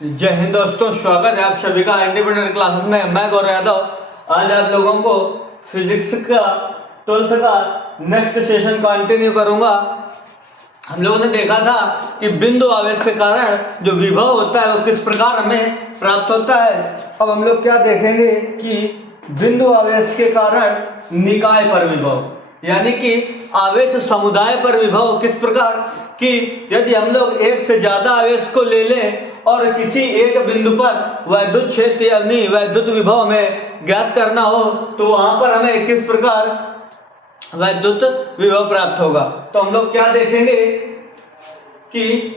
जय हिंद दोस्तों, स्वागत है आप सभी का इंडिपेंडेंट क्लासेस में। मैं गौरव यादव आज आप लोगों को फिजिक्स का 12th का नेक्स्ट सेशन कंटिन्यू करूंगा। हम लोगों ने देखा था कि बिंदु आवेश के कारण जो विभव होता है वो किस प्रकार हमें प्राप्त होता है। अब हम लोग क्या देखेंगे कि बिंदु आवेश के कारण निकाय पर विभव यानी कि आवेश समुदाय पर विभव किस प्रकार कि यदि हम लोग एक से ज्यादा आवेश को ले लें और किसी एक बिंदु पर वैद्युत क्षेत्र यानी वैद्युत विभव हमें ज्ञात करना हो तो वहां पर हमें किस प्रकार वैद्युत विभव प्राप्त होगा। तो हम लोग क्या देखेंगे कि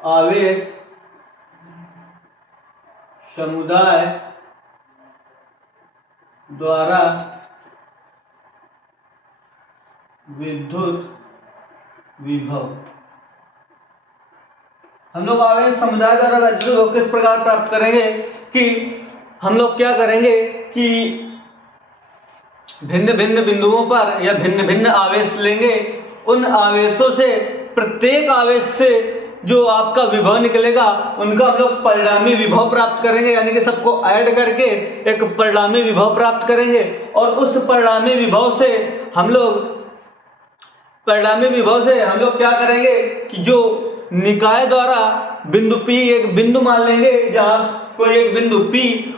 आवेश समुदाय द्वारा विद्युत विभव हम लोग आवेश समुदाय द्वारा विद्युत विभव किस प्रकार प्राप्त करेंगे कि हम लोग क्या करेंगे कि भिन्न भिन्न बिंदुओं पर या भिन्न भिन्न आवेश लेंगे। उन आवेशों से प्रत्येक आवेश से जो आपका विभव निकलेगा उनका हम लोग परिणामी विभव प्राप्त करेंगे यानी कि सबको ऐड करके एक परिणामी विभव प्राप्त करेंगे। और उस परिणामी विभव से हम लोग क्या करेंगे कि जो निकाय द्वारा बिंदु P एक बिंदु मान लेंगे, जहां कोई एक बिंदु P,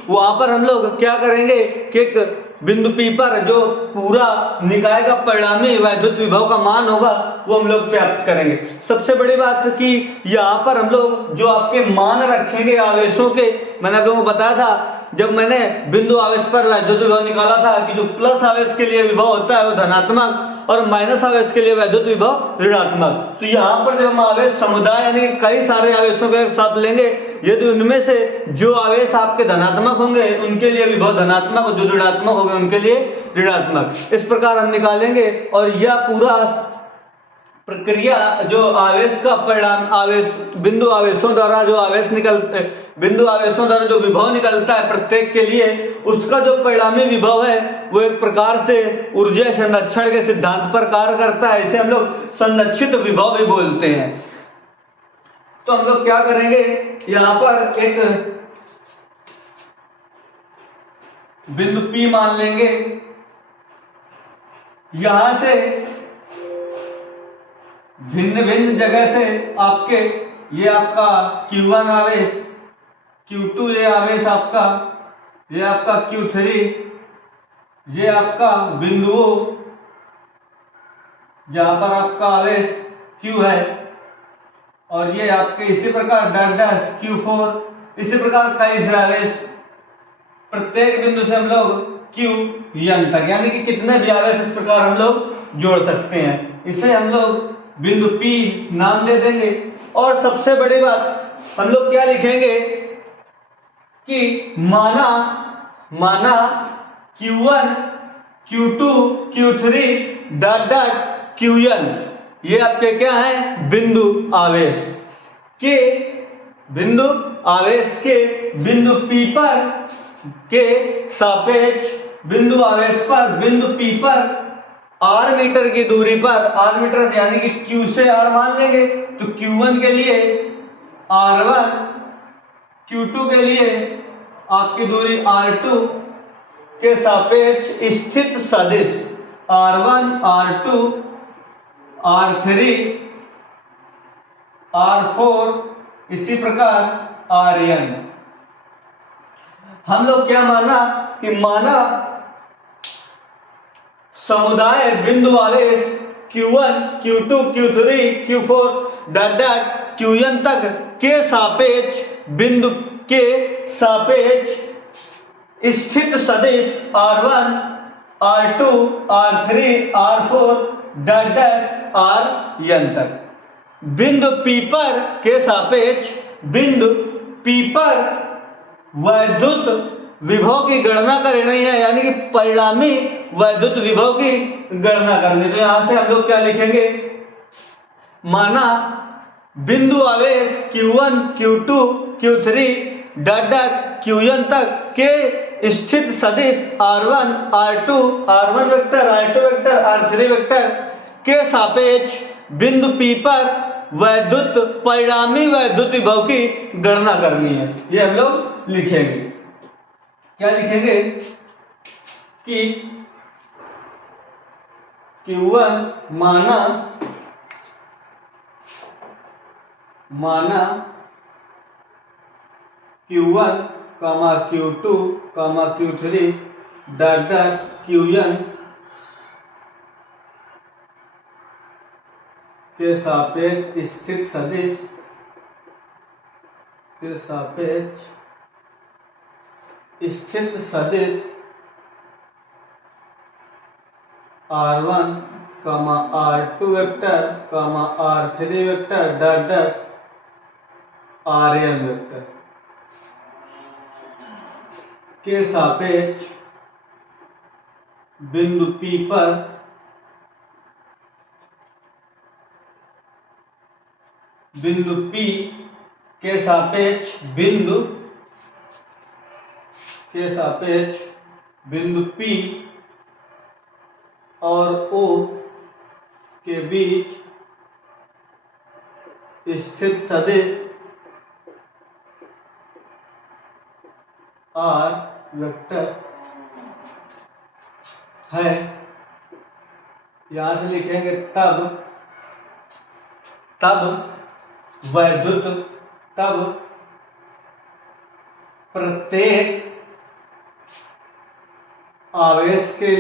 वहां पर हम लोग क्या करेंगे कि एक बिंदु P पर जो पूरा निकाय का परिणामी वैद्युत विभव का मान होगा वो हम लोग प्राप्त करेंगे। सबसे बड़ी बात कि यहाँ पर हम लोग जो आपके मान रखेंगे आवेशों के, मैंने आप लोगों को बताया था जब मैंने बिंदु आवेश पर वैद्युत विभव निकाला था कि जो प्लस आवेश के लिए विभव होता है वो धनात्मक और माइनस आवेश के लिए वैद्युत विभव ऋणात्मक। तो यहाँ पर जब हम आवेश समुदाय यानी कई सारे आवेशों को एक साथ लेंगे, यदि उनमें से जो आवेश आपके धनात्मक होंगे उनके लिए विभव धनात्मक और जो ऋणात्मक होंगे उनके लिए ऋणात्मक, इस प्रकार हम निकालेंगे। और यह पूरा प्रक्रिया जो आवेश का परिणाम बिंदु आवेशों द्वारा जो विभव निकलता है प्रत्येक के लिए, उसका जो परिणामी विभव है वो एक प्रकार से ऊर्जा संरक्षण के सिद्धांत पर कार्य करता है। इसे हम लोग संरक्षित विभव भी बोलते हैं। तो हम लोग क्या करेंगे, यहाँ पर एक बिंदु P मान लेंगे, यहां से भिन्न भिन्न जगह से आपके ये आपका Q1 आवेश, Q2 ये आवेश आपका, ये आपका Q3, ये आपका बिंदुओं जहां पर आपका आवेश Q है, और ये आपके इसी प्रकार डैश Q4, इसी प्रकार कई सारे आवेश प्रत्येक बिंदु से हम लोग Qn तक यानी कि कितने भी आवेश इस प्रकार हम लोग जोड़ सकते हैं। इसे हम लोग बिंदु P नाम दे देंगे। और सबसे बड़ी बात हम लोग क्या लिखेंगे कि माना Q1 Q2 Q3 Qn ये आपके क्या है बिंदु आवेश के बिंदु P पर के सापेक्ष बिंदु आवेश पर बिंदु P पर r मीटर की दूरी पर, r मीटर यानी कि Q से r मान लेंगे तो Q1 के लिए r1, Q2 के लिए आपकी दूरी r2 के सापेक्ष स्थित सदिश r1 r2 r3 r4 इसी प्रकार rn। हम लोग क्या माना समुदाय बिंदु आवेश Q1 Q2 Q3 Q4 Qn तक के सापेक्ष स्थित सदिश r1 r2 r3 r4 rn तक बिंदु P पर के सापेक्ष बिंदु P पर वैद्युत विभव की गणना करनी है यानी कि परिणामी वैद्युत विभव की गणना करनी। तो यहां से हम लोग क्या लिखेंगे, माना बिंदु आवेश Q1 Q2 Q3 Qn तक के स्थित सदिश r1 r2 r1 vector r2 vector r3 vector के सापेक्ष बिंदु P पर वैद्युत परिणामी वैद्युत विभव की गणना करनी है। ये हम लोग लिखेंगे। क्या लिखेंगे कि Q1 माना Q1, Q2, Q3 dot Qn के सापेक्ष स्थित सदिश R1, R2 vector, R3 vector dot Rn vector के सापेक्ष बिंदु P पर बिंदु P के सापेक्ष बिंदु P और O के बीच स्थित सदिश R वेक्टर है। यहां से लिखेंगे तब प्रत्येक आवेश के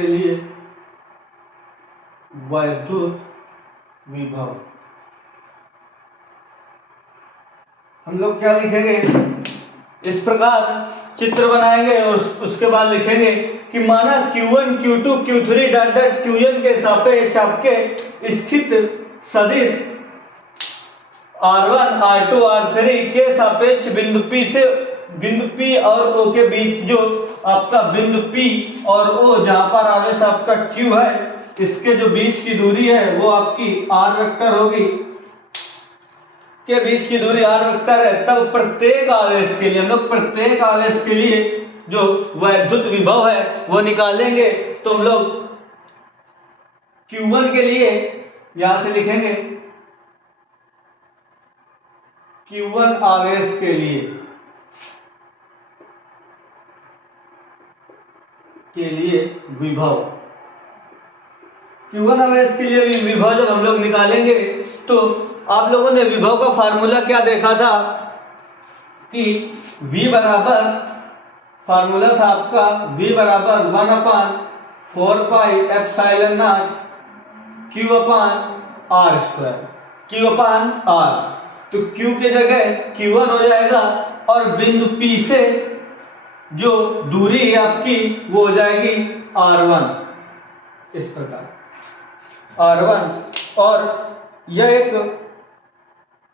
लिए वैद्युत विभव। हम लोग क्या लिखेंगे, इस प्रकार चित्र बनाएंगे और उसके बाद लिखेंगे कि माना Q1, Q2, Q3 dot Qn के सापेक्ष आपके स्थित सदिश R1, R2, R3 के सापेक्ष बिंदु P और O के बीच जो आपका बिंदु P और O जहां पर आवेश आपका Q है, इसके जो बीच की दूरी है वो आपकी R वेक्टर होगी, के बीच की दूरी R वेक्टर है। तब प्रत्येक आवेश के लिए हम लोग प्रत्येक आवेश के लिए जो वैद्युत विभव है वो निकालेंगे। तो हम लोग Q1 के लिए यहां से लिखेंगे Q1 आवेश के लिए विभव, Q1 आवेश के लिए विभव जब हम लोग निकालेंगे तो आप लोगों ने विभव का फार्मूला क्या देखा था कि V बराबर, फार्मूला था आपका V बराबर 1/4 पाई एप्सिलॉन नॉट Q/R²। तो Q की जगह Q1 हो जाएगा और बिंदु P से जो दूरी है आपकी वो हो जाएगी R1। इस प्रकार R1, और यह एक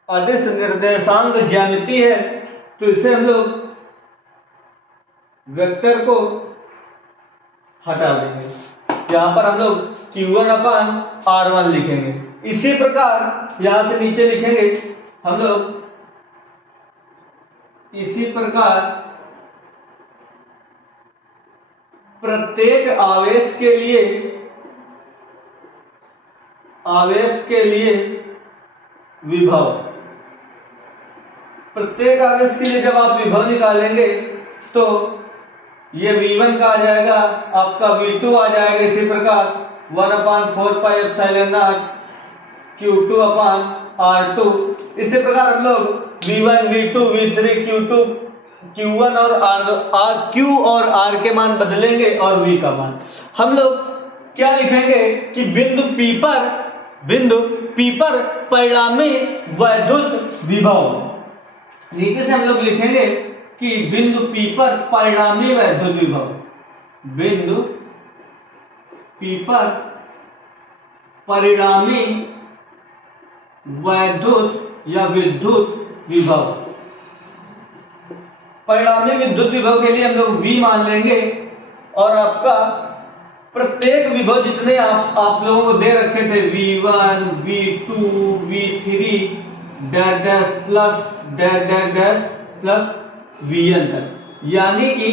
अदिश निर्देशांक ज्यामिति है, तो इसे हम लोग वेक्टर को हटा देंगे। यहां पर हम लोग Q1/R1 लिखेंगे। इसी प्रकार यहां से नीचे लिखेंगे हम लोग, इसी प्रकार प्रत्येक आवेश के लिए विभव, प्रत्येक आवेश के लिए जब आप विभव निकालेंगे तो ये V1 का आ जाएगा, आपका V2 आ जाएगा। इसी प्रकार 1/4 पाई एप्सिलॉन नॉट Q2/R2। इसी प्रकार हम लोग V1, V2, V3, Q1 और Q और R के मान बदलेंगे और V का मान। हम लोग क्या लिखेंगे कि बिंदु P पर परिणामी वैद्युत विभव, नीचे से हम लोग लिखेंगे कि बिंदु P पर परिणामी वैद्युत विभव, बिंदु P पर परिणामी वैद्युत या विद्युत विभव। परिणामी विद्युत विभव के लिए हम लोग V मान लेंगे और आपका प्रत्येक विभव जितने आप लोगों को दे रखे थे V1, V2, V3 dash dash plus Vn तक, यानी कि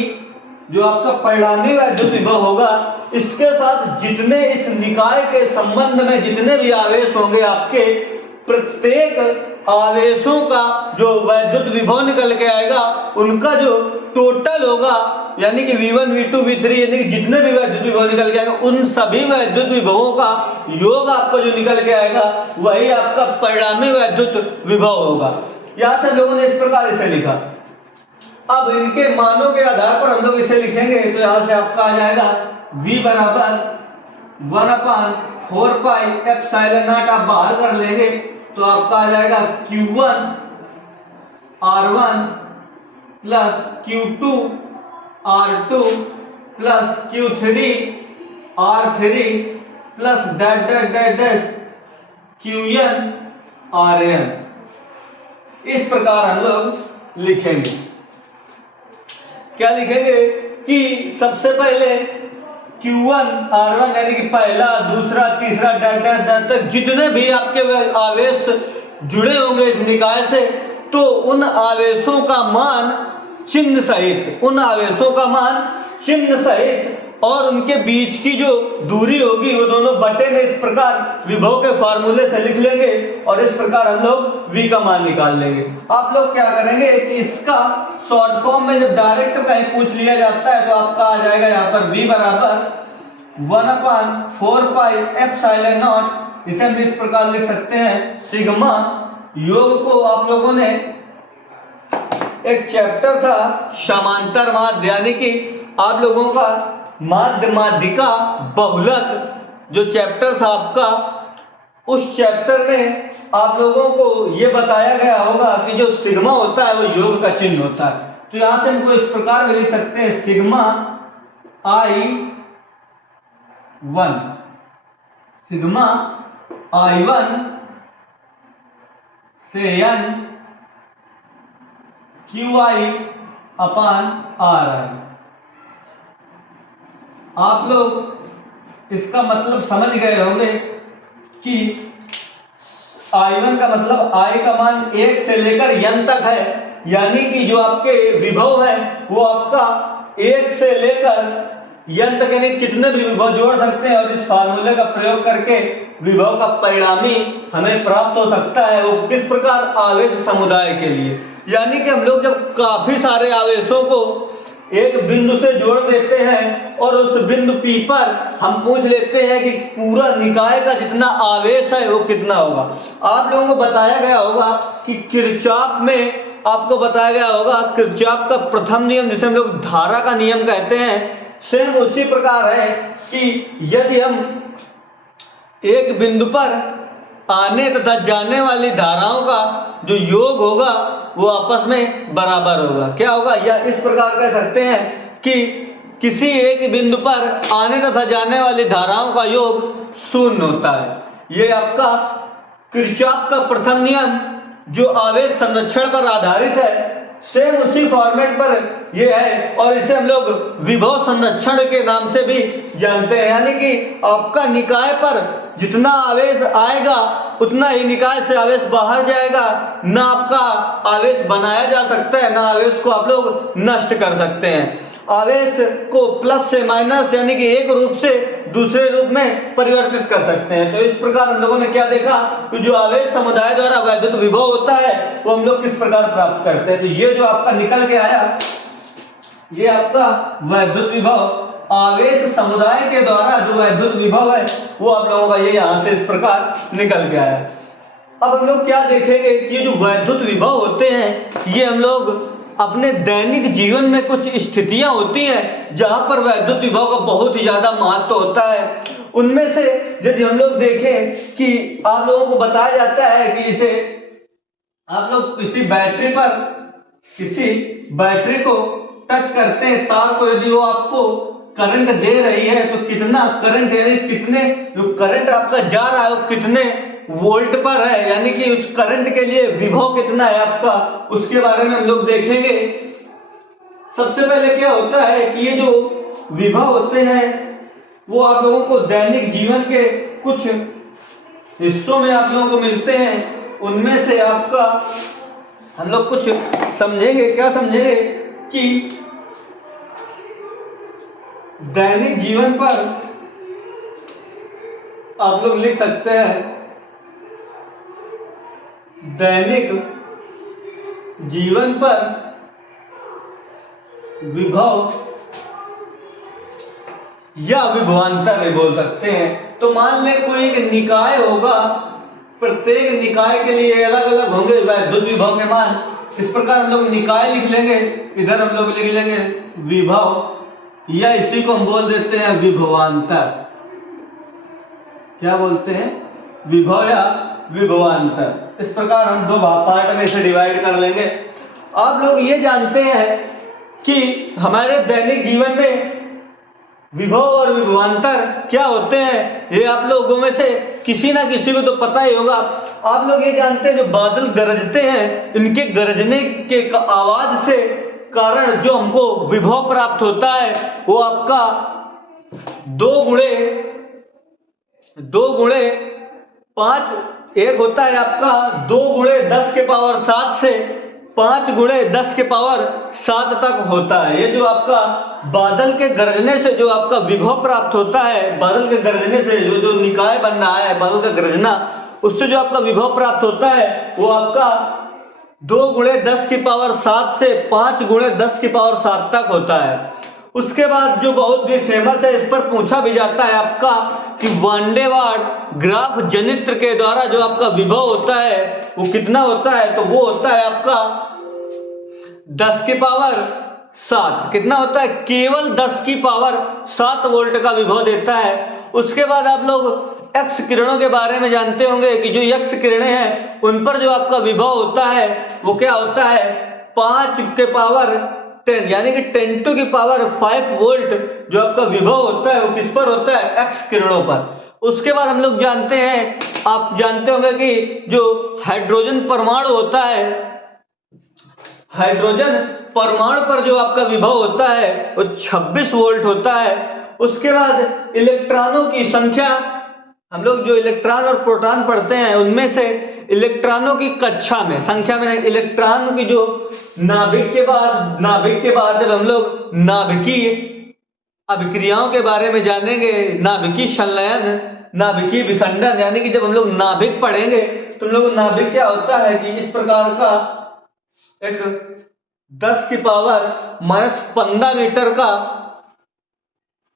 जो आपका परिणामी वैद्युत विभव होगा, इसके साथ जितने इस निकाय के संबंध में जितने भी आवेश होंगे आपके, प्रत्येक आवेशों का जो वैद्युत विभव निकल के आएगा उनका जो टोटल होगा, यानी कि V1 V2 V3 यानी कि जितने भी वैद्युत विभव निकल के आएगा उन सभी वैद्युत विभवों का योग आपको जो निकल के आएगा वही आपका परिणामी वैद्युत विभव होगा। यहां से लोगों ने इस प्रकार इसे लिखा। अब इनके मानों के आधार पर हम लोग इसे लिखेंगे तो यहां से आपका आ जाएगा V बराबर 1/4 पाई एप्सिलॉन नॉट, आप बाहर कर लेंगे तो आपका आ जाएगा Q1 R1 plus Q2 R2 plus Q3 R3 plus that that that that Qn Rn। इस प्रकार हम लोग लिखेंगे। क्या लिखेंगे कि सबसे पहले Q1 R1 यानी कि पहला, दूसरा, तीसरा डैट डैट डैट तक जितने भी आपके आवेश जुड़े होंगे इस निकाय से, तो उन आवेशों का मान चिन्ह सहित, उन आवेशों का मान चिन्ह सहित और उनके बीच की जो दूरी होगी वो दोनों बटे में इस प्रकार विभव के फार्मूले से लिख लेंगे और इस प्रकार हम लोग V का मान निकाल लेंगे। आप लोग क्या करेंगे कि इसका शॉर्ट फॉर्म में जब डायरेक्ट कहीं पूछ लिया जाता है तो आपका आ जाएगा यहाँ पर V बराबर 1/4 पाई एप्सिलॉन नॉट। इसे हम इस प्रकार लिख सकते हैं सिग्मा। योग को आप लोगों ने एक चैप्टर था समांतर माध्य, यानी कि आप लोगों का माध्य माध्यिका बहुलक जो चैप्टर था आपका, उस चैप्टर में आप लोगों को ये बताया गया होगा कि जो सिग्मा होता है वो योग का चिन्ह होता है। तो यहां से हमको इस प्रकार में लिख सकते हैं सिग्मा I1, सिग्मा I1 से n QI अपान RI। आप लोग इसका मतलब समझ गए होंगे कि I1 का मतलब I का मान 1 से लेकर n तक है, यानी कि जो आपके विभव है वो आपका 1 से लेकर n तक, यानी कितने भी विभव जोड़ सकते हैं और इस फार्मूले का प्रयोग करके विभव का परिणामी हमें प्राप्त हो सकता है। वो किस प्रकार? आवेश समुदाय के लिए, यानी कि हम लोग जब काफी सारे आवेशों को एक बिंदु से जोड़ देते हैं और उस बिंदु P पर हम पूछ लेते हैं कि पूरा निकाय का जितना आवेश है वो कितना होगा। आप लोगों को बताया गया होगा कि किरचॉफ में आपको बताया गया होगा किरचॉफ का प्रथम नियम, जिसे हम लोग धारा का नियम कहते हैं, सेम उसी प्रकार है कि यदि हम एक बिंदु पर आने तथा जाने वाली धाराओं का जो योग होगा वो आपस में बराबर होगा। क्या होगा? या इस प्रकार कह सकते हैं कि किसी एक बिंदु पर आने तथा जाने वाली धाराओं का योग 0 होता है। ये आपका किरचॉफ का प्रथम नियम जो आवेश संरक्षण पर आधारित है, सेम उसी फॉर्मेट पर ये है और इसे हम लोग विभव संरक्षण के नाम से भी जानते हैं। यानी कि आपका निकाय पर जितना आवेश आएगा उतना ही निकाय से आवेश बाहर जाएगा। ना आपका आवेश बनाया जा सकता है, ना आवेश को आप लोग नष्ट कर सकते हैं। आवेश को प्लस से माइनस यानी कि एक रूप से दूसरे रूप में परिवर्तित कर सकते हैं। तो इस प्रकार हम लोगों ने क्या देखा कि जो आवेश समुदाय द्वारा वैद्युत विभव होता है वो हम लोग किस प्रकार प्राप्त करते हैं। तो ये जो आपका निकल के आया, ये आपका वैद्युत विभव आवेश समुदाय के द्वारा जो वैद्युत विभव है वो आप लोगों का ये यहाँ से इस प्रकार निकल के आया। अब हम लोग क्या देखेंगे कि ये जो वैद्युत विभव होते हैं ये हम लोग अपने दैनिक जीवन में कुछ स्थितियां होती हैं जहां पर वैद्युत विभव का बहुत ही ज्यादा महत्व होता है। उनमें से यदि हम लोग देखें कि आप लोगों को बताया जाता है कि इसे आप लोग किसी बैटरी को टच करते हैं, तार को, यदि वो आपको करंट दे रही है तो कितना करंट, यानी कितने जो करंट आपका जा रहा है वो कितने वोल्ट पर है, यानी कि उस करंट के लिए विभव कितना है आपका, उसके बारे में हम लोग देखेंगे। सबसे पहले क्या होता है कि ये जो विभव होते हैं वो आप लोगों को दैनिक जीवन के कुछ हिस्सों में आप लोगों को मिलते हैं। उनमें से आपका हम लोग कुछ समझेंगे। क्या समझेंगे कि दैनिक जीवन पर आप लोग लिख सकते हैं, दैनिक जीवन पर विभव या विभवांतर भी बोल सकते हैं। तो मान ले कोई एक निकाय होगा, प्रत्येक निकाय के लिए अलग अलग होंगे वैद्युत विभव के मान। इस प्रकार हम लोग निकाय लिख लेंगे, इधर हम लोग लिख लेंगे विभव, या इसी को हम बोल देते हैं विभवांतर। क्या बोलते हैं? विभव या विभवांतर। इस प्रकार हम दो पार्ट में इसे डिवाइड कर लेंगे। आप लोग ये जानते हैं कि हमारे दैनिक जीवन में विभव और विभवांतर क्या होते हैं, ये आप लोगों में से किसी ना किसी को तो पता ही होगा। आप लोग ये जानते हैं जो बादल गरजते हैं, इनके गरजने के आवाज से कारण जो हमको विभव प्राप्त होता है वो आपका दो गुणे 5, एक होता है आपका 2 गुणे 10 के पावर 7 से 5 गुणे 10 के पावर 7 तक होता है। ये जो आपका बादल के गरजने से जो आपका विभव प्राप्त होता है, बादल के गरजने से जो निकाय बन रहा है, बादल का गरजना, उससे जो आपका विभव प्राप्त होता है वो आपका 2 गुणे 10 की पावर 7 से 5 गुणे 10 की पावर 7 तक होता है। उसके बाद जो बहुत भी फेमस है, इस पर पूछा भी जाता है आपका कि वान डे वार्ड ग्राफ जनित्र के द्वारा जो आपका विभव होता है वो कितना होता है, तो वो होता है आपका 10 की पावर 7। कितना होता है? केवल 10 की पावर 7 वोल्ट का विभव देता है। उसके बाद आप लोग एक्स किरणों के बारे में जानते होंगे कि जो एक्स किरणें हैं उन पर जो आपका विभव होता है वो क्या होता है? 5 के पावर 10 यानी कि 10 टू की पावर 5 वोल्ट जो आपका विभव होता है वो किस पर होता है? एक्स किरणों पर। उसके बाद हम लोग जानते हैं, आप जानते होंगे कि जो हाइड्रोजन परमाणु होता है, हाइड्रोजन परमाणु पर जो आपका विभव होता है वो 26 वोल्ट होता है। उसके बाद इलेक्ट्रॉनों की संख्या, हम लोग जो इलेक्ट्रॉन और प्रोटॉन पढ़ते हैं उनमें से इलेक्ट्रॉनों की कक्षा में, संख्या में, इलेक्ट्रॉन की जो नाभिक के बाद जब हम लोग नाभिकीय अभिक्रियाओं के बारे में जानेंगे, नाभिकीय संलयन, नाभिकीय विखंडन, यानी कि जब हम लोग नाभिक पढ़ेंगे तो हम लोग नाभिक क्या होता है कि इस प्रकार का एक 10 की पावर -15 मीटर का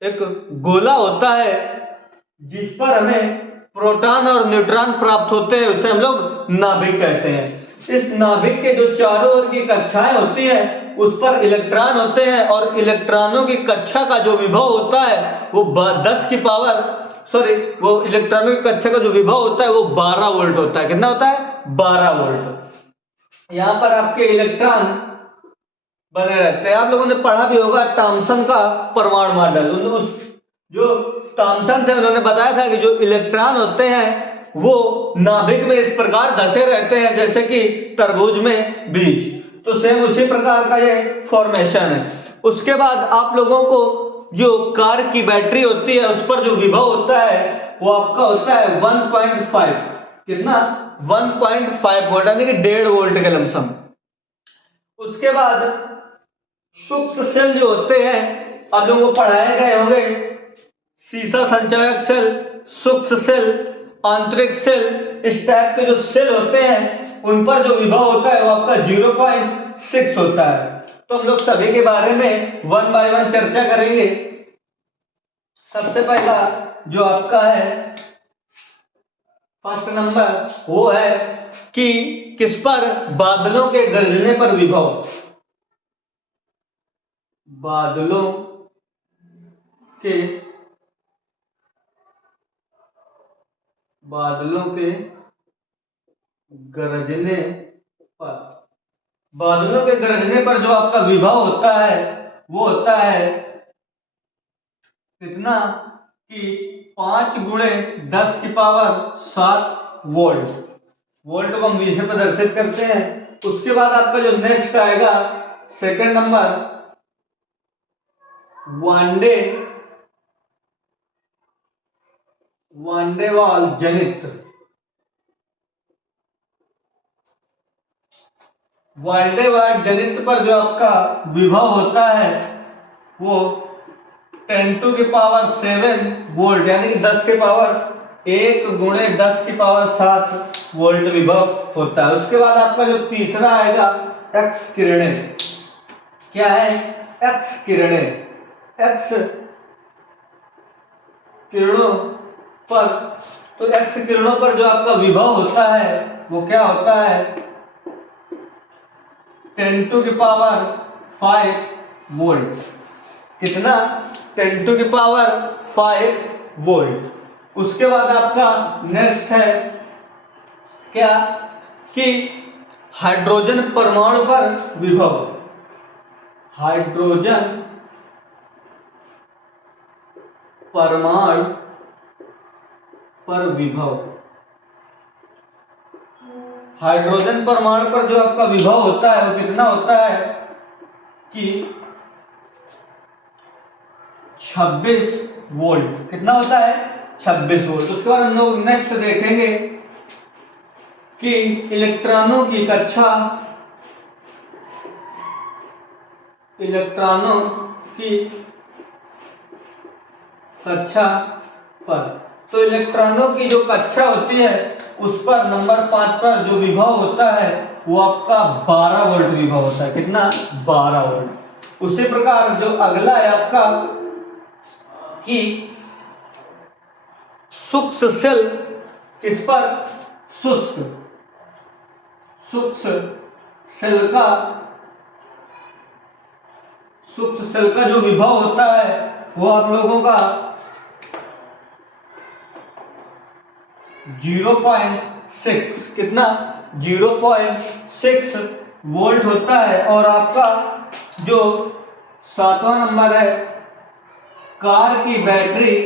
एक गोला होता है जिस पर हमें प्रोटॉन और न्यूट्रॉन प्राप्त होते हैं, उसे हम लोग नाभिक कहते हैं। इस नाभिक के जो चारों ओर की कक्षाएं होती हैं उस पर इलेक्ट्रॉन होते हैं और इलेक्ट्रॉनों की कक्षा का जो विभव होता है वो 10 की पावर, वो इलेक्ट्रॉनों की कक्षा का जो विभव होता है वो 12 वोल्ट होता है। कितना होता है? 12 वोल्ट। यहाँ पर आपके इलेक्ट्रॉन बने रहते हैं। आप लोगों ने पढ़ा भी होगा थॉम्सन का परमाणु मॉडल। जो थॉम्सन थे उन्होंने बताया था कि जो इलेक्ट्रॉन होते हैं वो नाभिक में इस प्रकार धसे रहते हैं जैसे कि तरबूज में बीज। तो सेम उसी प्रकार का ये फॉर्मेशन है। उसके बाद आप लोगों को जो कार की बैटरी होती है उस पर जो विभव होता है वो आपका होता है 1.5। कितना? 1.5 वोल्ट, यानी कि 1.5 वोल्ट के लमसम। उसके बाद सूक्ष्म सेल जो होते हैं आप लोगों को पढ़ाए गए होंगे, सीसा संचायक सेल, सूक्ष्म सेल, आंतरिक सेल, इस टाइप के जो सेल होते हैं उन पर जो विभव होता है वो आपका 0.6 होता है। तो हम लोग सभी के बारे में 1 बाय 1 चर्चा करेंगे। सबसे पहला जो आपका है फर्स्ट नंबर वो है कि किस पर? बादलों के गरजने पर विभव। बादलों के गरजने पर, बादलों के गरजने पर जो आपका विभव होता है वो होता है कितना? कि 5 गुणे 10 की पावर 7 वोल्ट। वोल्ट को हम V से प्रदर्शित करते हैं। उसके बाद आपका जो नेक्स्ट आएगा सेकंड नंबर, वान डे वाल जनित्र। वान डे वाल जनित्र पर जो आपका विभव होता है वो 10⁻⁷ वोल्ट, यानी कि 10 के पावर 1 गुणे 10 की पावर 7 वोल्ट विभव होता है। उसके बाद आपका जो तीसरा आएगा एक्स किरणें। क्या है? एक्स किरणें। एक्स किरणों पर, तो एक्स किरणों पर जो आपका विभव होता है वो क्या होता है? 10⁵ वोल्ट। कितना? 10⁵ वोल्ट। उसके बाद आपका नेक्स्ट है क्या कि हाइड्रोजन परमाणु पर विभव। हाइड्रोजन परमाणु पर विभव। हाइड्रोजन परमाणु पर जो आपका विभव होता है वो कितना होता है कि 26 वोल्ट। कितना होता है? 26 वोल्ट। उसके बाद हम लोग नेक्स्ट देखेंगे कि इलेक्ट्रॉनों की कक्षा, इलेक्ट्रॉनों की कक्षा पर, तो इलेक्ट्रॉनों की जो कक्षा होती है उस पर नंबर 5 पर जो विभव होता है वो आपका 12 वोल्ट विभव होता है। कितना? 12 वोल्ट। उसी प्रकार जो अगला है आपका कि शुष्क सेल, किस पर? शुष्क सेल का जो विभव होता है वो आप लोगों का 0.6, कितना? 0.6 वोल्ट होता है। और आपका जो 7वां नंबर है कार की बैटरी,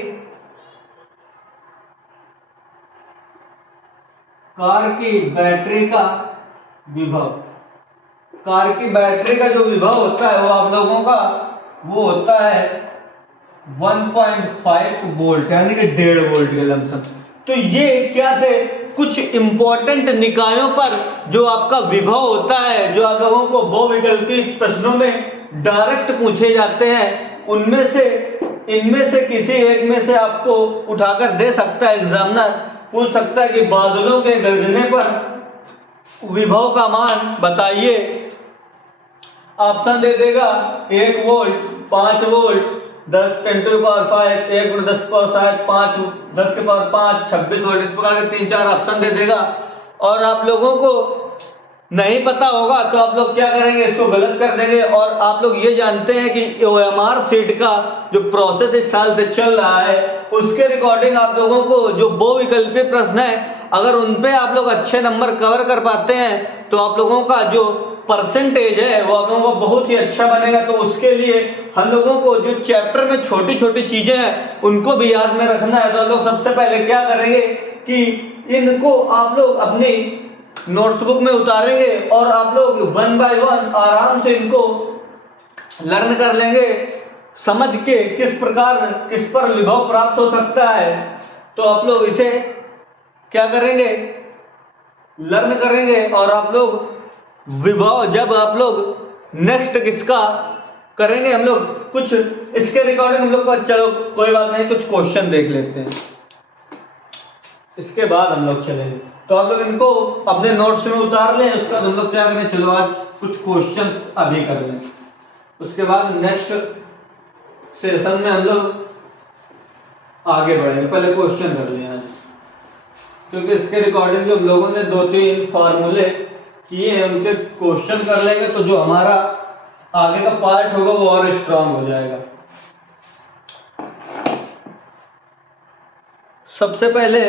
कार की बैटरी का विभव। कार की बैटरी का जो विभव होता है वो आप लोगों का वो होता है 1.5 वोल्ट, यानी कि 1.5 वोल्ट के लमसम। तो ये क्या थे? कुछ इंपॉर्टेंट निकायों पर जो आपका विभव होता है, जो आप लोगों को बहुविकल्पी प्रश्नों में डायरेक्ट पूछे जाते हैं, उनमें से इनमें से किसी एक में से आपको उठाकर दे सकता है एग्जामिनर। पूछ सकता है कि बादलों के गरजने पर विभव का मान बताइए। ऑप्शन दे देगा 1 वोल्ट, 5 वोल्ट, 10⁻⁵, 1 × 10⁻⁷, 5, 10⁻⁵, 26 वोल्ट। इस प्रकार के 3-4 ऑप्शन दे देगा। और आप लोगों को नहीं पता होगा तो आप लोग क्या करेंगे? इसको गलत कर देंगे। और आप लोग ये जानते हैं कि OMR शीट का जो प्रोसेस इस साल से चल रहा है उसके रिकॉर्डिंग आप लोगों को जो बहुविकल्पी प्रश्न है, अगर उन पे आप लोग अच्छे नंबर कवर कर पाते हैं तो आप लोगों का जो परसेंटेज है वो आप लोगों को बहुत ही अच्छा बनेगा। तो उसके लिए हम लोगों को जो चैप्टर में छोटी छोटी चीजें हैं उनको भी याद में रखना है। तो आप लोग सबसे पहले क्या करेंगे कि इनको आप लोग अपनी नोटबुक में उतारेंगे और आप लोग 1 बाय 1 आराम से इनको लर्न कर लेंगे, समझ के किस प्रकार किस पर विभव प्राप्त हो सकता है। तो आप लोग इसे क्या करेंगे? लर्न करेंगे। और आप लोग विभव जब आप लोग नेक्स्ट किसका करेंगे, हम लोग कुछ इसके रिकॉर्डिंग हम लोग को, चलो कोई बात नहीं, कुछ क्वेश्चन देख लेते हैं, इसके बाद हम लोग चलेंगे। तो आप लोग इनको अपने नोट्स में उतार लें। उसके बाद हम लोग क्या करें? चलो आज कुछ क्वेश्चंस अभी कर लें, उसके बाद नेक्स्ट सेशन में हम लोग आगे बढ़ेंगे। पहले क्वेश्चन कर लें आज, क्योंकि इसके रिकॉर्डिंग जो हम लोगों ने 2-3 फार्मूले किए हैं उनके क्वेश्चन कर लेंगे तो जो हमारा आगे का पार्ट होगा वो और स्ट्रांग हो जाएगा। सबसे पहले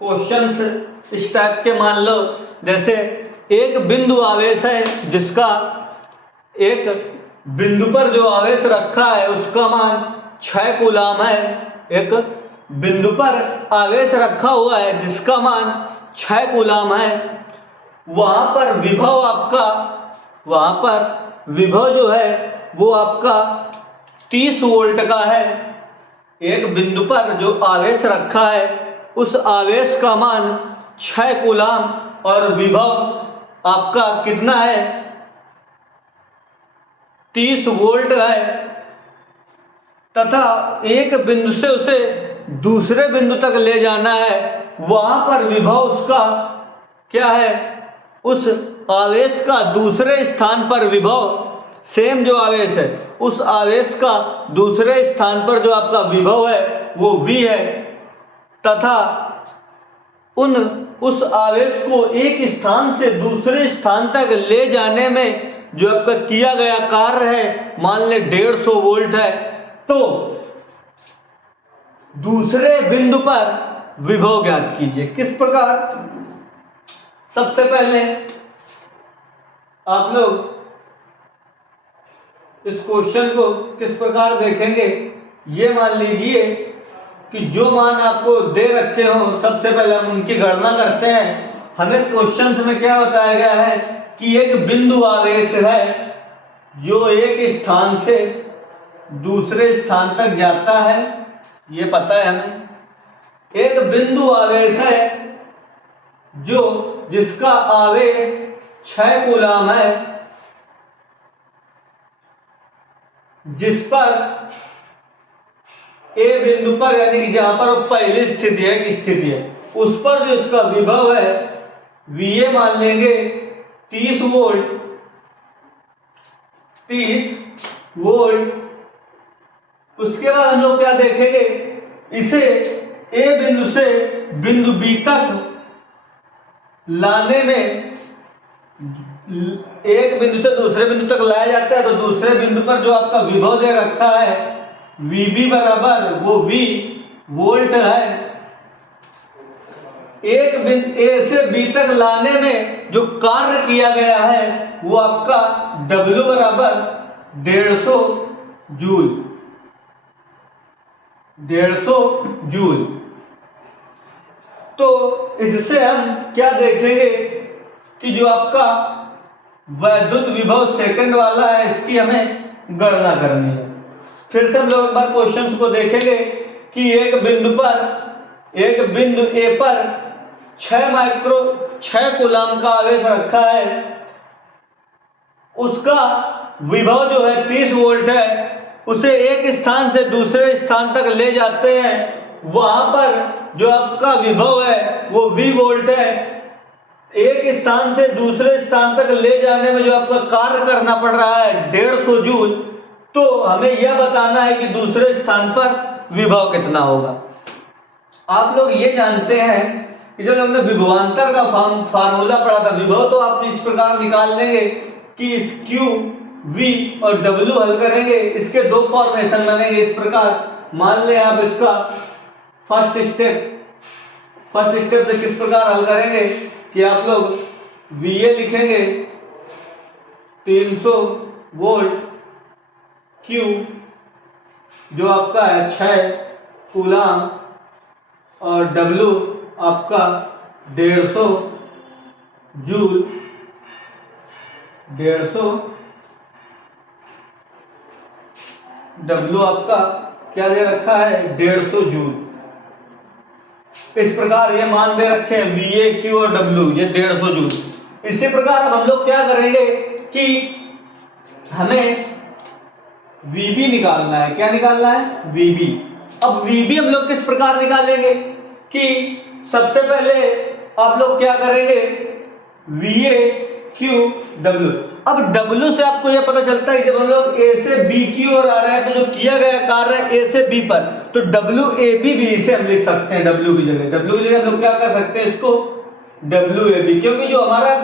क्वेश्चंस इस टाइप के मान लो, जैसे एक बिंदु आवेश है जिसका एक बिंदु पर जो आवेश रखा है उसका मान 6 कूलाम है। एक बिंदु पर आवेश रखा हुआ है जिसका मान 6 कूलाम है। वहां पर विभव आपका, वहां पर विभव जो है वो आपका 30 वोल्ट का है। एक बिंदु पर जो आवेश रखा है उस आवेश का मान 6 कूलाम और विभव आपका कितना है? 30 वोल्ट है तथा एक बिंदु से उसे दूसरे बिंदु तक ले जाना है, वहां पर विभव उसका क्या है, उस आवेश का दूसरे स्थान पर विभव, सेम जो आवेश है उस आवेश का दूसरे स्थान पर जो आपका विभव है वो V है तथा उस आवेश को एक स्थान से दूसरे स्थान तक ले जाने में जो आपका किया गया कार्य है, मान ले 150 वोल्ट है, तो दूसरे बिंदु पर विभव ज्ञात कीजिए। किस प्रकार? सबसे पहले आप लोग इस क्वेश्चन को किस प्रकार देखेंगे, ये मान लीजिए कि जो मान आपको दे रखे हो, सबसे पहले हम उनकी गणना करते हैं। हमें क्वेश्चन में क्या बताया गया है कि एक बिंदु आवेश है जो एक स्थान से दूसरे स्थान तक जाता है, ये पता है हमें। एक बिंदु आवेश है जिसका आवेश 6 कूलाम है, जिस पर ए बिंदु पर, यानी कि जहां पर पहली स्थिति है, की स्थिति है, उस पर जो इसका विभव है VA मान लेंगे 30 वोल्ट, 30 वोल्ट। उसके बाद हम लोग क्या देखेंगे, इसे ए बिंदु से बिंदु B तक लाने में, एक बिंदु से दूसरे बिंदु तक लाया जाता है, तो दूसरे बिंदु पर जो आपका विभव दे रखा है VB बराबर वो V वोल्ट है। एक बिंदु A से B तक लाने में जो कार्य किया गया है वो आपका W बराबर 150 जूल, 150 जूल। तो इससे हम क्या देखेंगे कि जो आपका वैद्युत विभव सेकंड वाला है, इसकी हमें गणना करनी है। फिर से हम लोग एक बार क्वेश्चंस को देखेंगे कि एक बिंदु A पर 6 कूलाम का आवेश रखा है, उसका विभव जो है 30 वोल्ट है, उसे एक स्थान से दूसरे स्थान तक ले जाते हैं, वहां पर जो आपका विभव है वो V वोल्ट है। एक स्थान से दूसरे स्थान तक ले जाने में जो आपका कार्य करना पड़ रहा है 150 जूल, तो हमें यह बताना है कि दूसरे स्थान पर विभव कितना होगा। आप लोग ये जानते हैं कि जब हमने विभवांतर का फार्मूला पढ़ा था, विभव तो आप इस प्रकार निकाल लेंगे कि इस Q, V और W हल करेंगे, इसके दो फॉर्मेशन बनेंगे इस प्रकार। मान लें आप इसका फर्स्ट स्टेप से किस प्रकार हल करेंगे कि आप लोग VA लिखेंगे 300 वोल्ट, Q जो आपका है 6 कूलाम और W आपका 150 जूल, 150 W आपका क्या दे रखा है 150 जूल। इस प्रकार ये मान दे रखे हैं VA, Q और W, ये 150 जूल। इसी प्रकार अब हम लोग क्या करेंगे कि हमें VB निकालना है। क्या निकालना है? VB। अब VB हम लोग किस प्रकार निकालेंगे कि सबसे पहले आप लोग क्या करेंगे, VA, Q, W। अब W से आपको यह पता चलता है कि जब हम लोग A से B की ओर आ रहे हैं तो जो किया गया कार्य है A से B पर, तो WAB भी इसे हम लिख सकते हैं W की जगह। W की जगह हम लोग क्या कर सकते हैं, इसको WAB, क्योंकि जो हमारा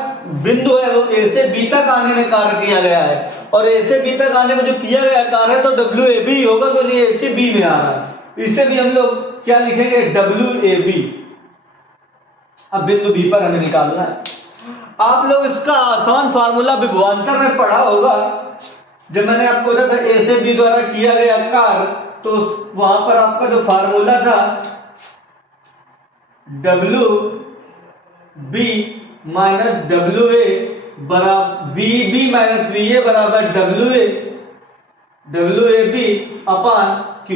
बिंदु है वो A से B तक आने में कार्य किया गया है, और A से B तक आने में जो किया गया कार्य है तो WAB ही होगा, तो ये A से B में आ रहा है। इसे भी हम लोग क्या लिखेंगे, WAB। अब बिंदु B पर हमें निकालना है। आप लोग इसका आसान फार्मूला विभवांतर में पढ़ा होगा, जब मैंने आपको बताया था A से B द्वारा किया गया कार्य, तो वहां पर आपका जो फार्मूला था WB माइनस WA बराबर VB माइनस VA बराबर WAB अपान Q।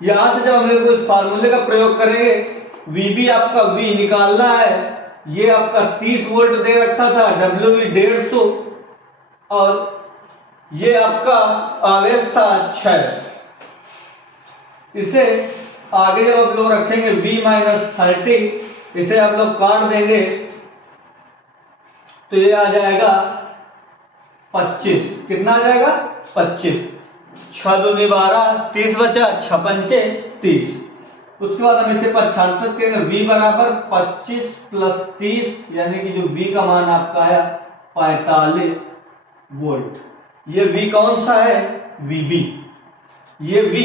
यहां से जब हम लोग इस फार्मूले का प्रयोग करेंगे, VB आपका V निकालना है, ये आपका 30 वोल्ट दे रखा था, W 150 और ये आपका आवेश था 6। इसे आगे जब आप लोग रखेंगे v-30, इसे आप लोग काट देंगे तो ये आ जाएगा 25। कितना आ जाएगा? 25। 6 दूनी 12, 30 बचा, 6 पंचे 30। उसके बाद हम इसे 75 करेंगे। v बराबर 25 प्लस 30, यानी कि जो v का मान आपका आया 45 वोल्ट। ये v कौन सा है? vb। ये v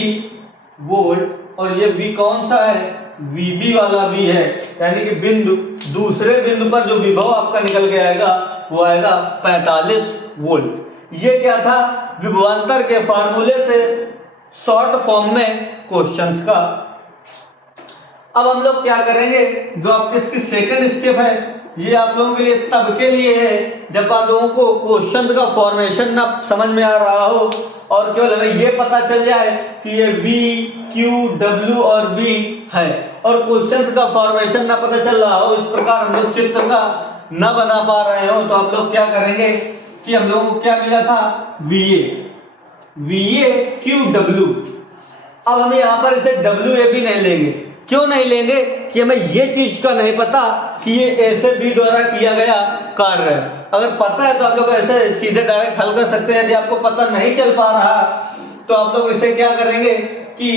वोल्ट और ये v कौन सा है? vb वाला v है, यानी कि दूसरे बिंदु पर जो विभव आपका निकल के आएगा वो आएगा 45 वोल्ट। ये क्या था? विभवांतर के फार्मूले से शॉर्ट फॉर्म में क्वेश्चंस का। अब हम लोग क्या करेंगे, जो आपकी इसकी सेकंड स्टेप है, ये आप लोगों के लिए तब के लिए है जब आप लोगों को क्वेश्चन का फॉर्मेशन ना समझ में आ रहा हो और केवल हमें ये पता चल जाए कि ये V, Q, W और B है और क्वेश्चन का फॉर्मेशन ना पता चल रहा हो, इस प्रकार हम लोग चित्र का न बना पा रहे हो, तो आप लोग क्या करेंगे कि हम लोगों को क्या मिला था? VA, Q, W। अब हम यहाँ पर इसे WAB नहीं लेंगे। क्यों नहीं लेंगे? कि हमें ये चीज का नहीं पता कि ये ऐसे B द्वारा किया गया कार्य है। अगर पता है तो आप लोग ऐसे सीधे डायरेक्ट हल कर सकते हैं। यदि आपको पता नहीं चल पा रहा तो आप लोग इसे क्या करेंगे कि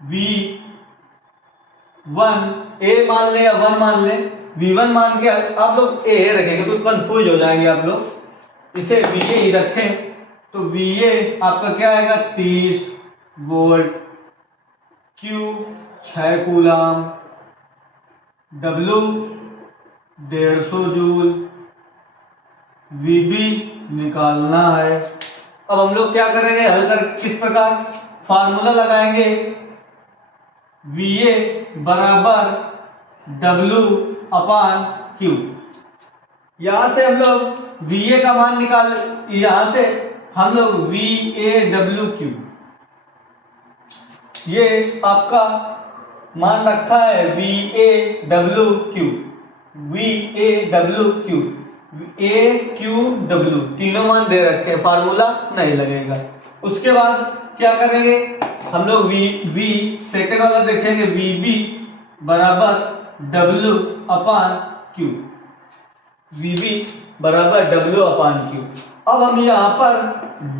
V1 A मान ले या 1 मान ले, V1 मान के आप लोग A रखेंगे तो कंफ्यूज हो जाएंगे आप लोग। इसे VA ही रखें तो VA आपका क्या आएगा? 30 volt, Q 6 coulomb, W 150 joule, VB निकालना है। अब हम लोग क्या करेंगे? हल कर किस प्रकार? फार्मूला लगाएंगे VA बराबर W अपान Q। यहां से हम लोग VA का मान निकाल, यहां से हम लोग VAWQ, ये आपका मान रखा है VAWQ, VAWQ, AQW, तीनों मान दे रखे हैं, फार्मूला नहीं लगेगा। उसके बाद क्या करेंगे हम लोग? V सेकंड वाला देखेंगे, VB बराबर W अपान Q, VB बराबर W अपान Q। अब हम यहाँ पर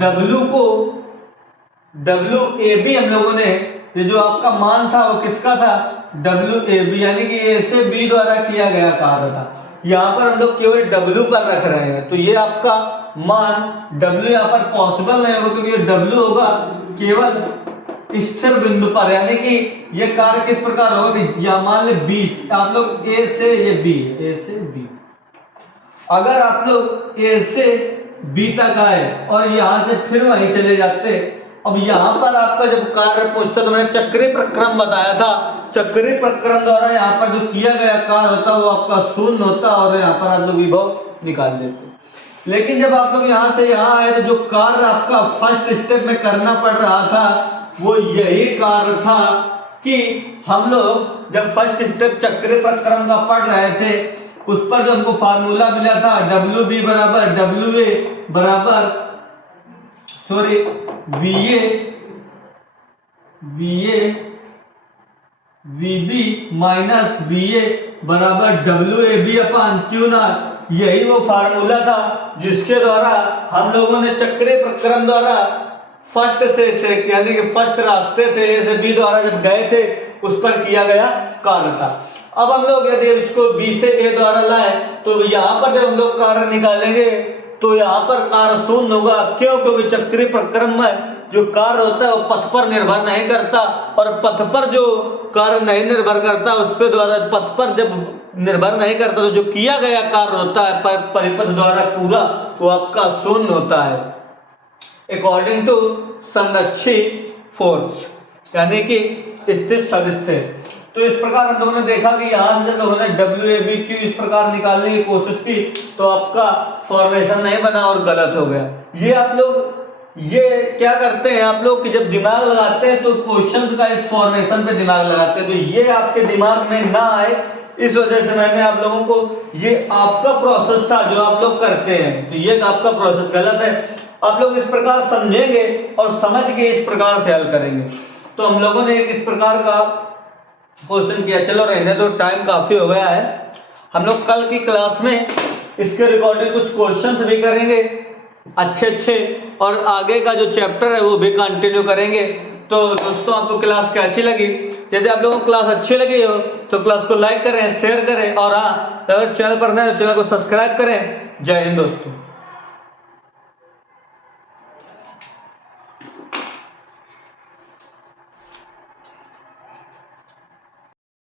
W को WAB हम लोगों ने, ये जो आपका मान था वो किसका था? WAB, यानी कि A से B द्वारा किया गया कार्य था। यहाँ पर हम लोग केवल W पर रख रहे हैं, तो ये आपका मान W यहाँ पर पॉसिबल नहीं होगा, क्योंकि ये W होगा केवल स्थिर बिंदु पर, यानी कि ये कार्य किस प्रकार होगा कि या मान ले 20, आप लोग A से ये B, A से B, अगर आप लोग A से B तक आए और यहाँ से फिर वहीं चले जाते, अब यहाँ पर आपका जब कार्य पहुंचता तो मैंने चक्रीय प्रक्रम बताया था, चक्रीय प्रक्रम द्वारा यहाँ पर जो किया गया कार्य होता वो आपका शून्य होता और यहाँ पर आप लोग विभव निकाल लेते। लेकिन जब आप लोग यहाँ से यहाँ आए तो जो कार्य आपका फर्स्ट स्टेप में करना पड़ रहा था वो यही कार्य था कि हम लोग जब फर्स्ट स्टेप चक्रीय प्रक्रम का पढ़ रहे थे उस पर जो हमको फार्मूला मिला था WB बराबर WA बराबर VB माइनस VA बराबर WAB अपान Q नॉट, यही वो फार्मूला था जिसके द्वारा हम लोगों ने चक्रीय प्रक्रम द्वारा फर्स्ट से यानी कि फर्स्ट रास्ते से A से B द्वारा जब गए थे उस पर किया गया कार्य था। अब हम लोग यदि इसको B से A द्वारा लाए तो यहाँ पर जब हम लोग कार्य निकालेंगे तो यहाँ पर कार्य शून्य होगा। क्यों? क्योंकि चक्रीय प्रक्रम में जो कार्य होता है वो पथ पर निर्भर नहीं करता और पथ पर जो कार्य नहीं निर्भर करता उसके द्वारा पथ पर जब निर्भर नहीं करता तो जो किया गया कार्य होता है परिपथ द्वारा पूरा वो आपका शून्य होता है अकॉर्डिंग टू संरक्षित फोर्स, यानी कि स्थित सदिश से। तो इस प्रकार हम लोगों ने देखा कि यहाँ से लोगों ने WABQ इस प्रकार निकालने की कोशिश की तो आपका फॉर्मेशन नहीं बना और गलत हो गया। ये आप लोग ये क्या करते हैं आप लोग कि जब दिमाग लगाते हैं तो क्वेश्चन का इस फॉर्मेशन पे दिमाग लगाते हैं, तो ये आपके दिमाग में ना आए इस वजह से मैंने आप लोगों को, ये आपका प्रोसेस था जो आप लोग करते हैं, तो ये आपका प्रोसेस गलत है। आप लोग इस प्रकार समझेंगे और समझ के इस प्रकार से हल करेंगे। तो हम लोगों ने एक इस प्रकार का क्वेश्चन किया। चलो रहने दो, टाइम काफी हो गया है। हम लोग कल की क्लास में इसके रिकॉर्डिंग कुछ क्वेश्चंस भी करेंगे अच्छे, और आगे का जो चैप्टर है वो भी कंटिन्यू करेंगे। तो दोस्तों, आपको क्लास कैसी लगी? यदि आप लोगों को क्लास अच्छी लगी हो तो क्लास को लाइक करें, शेयर करें, और हाँ, अगर चैनल पर नए हो चैनल को सब्सक्राइब करें। जय हिंद दोस्तों।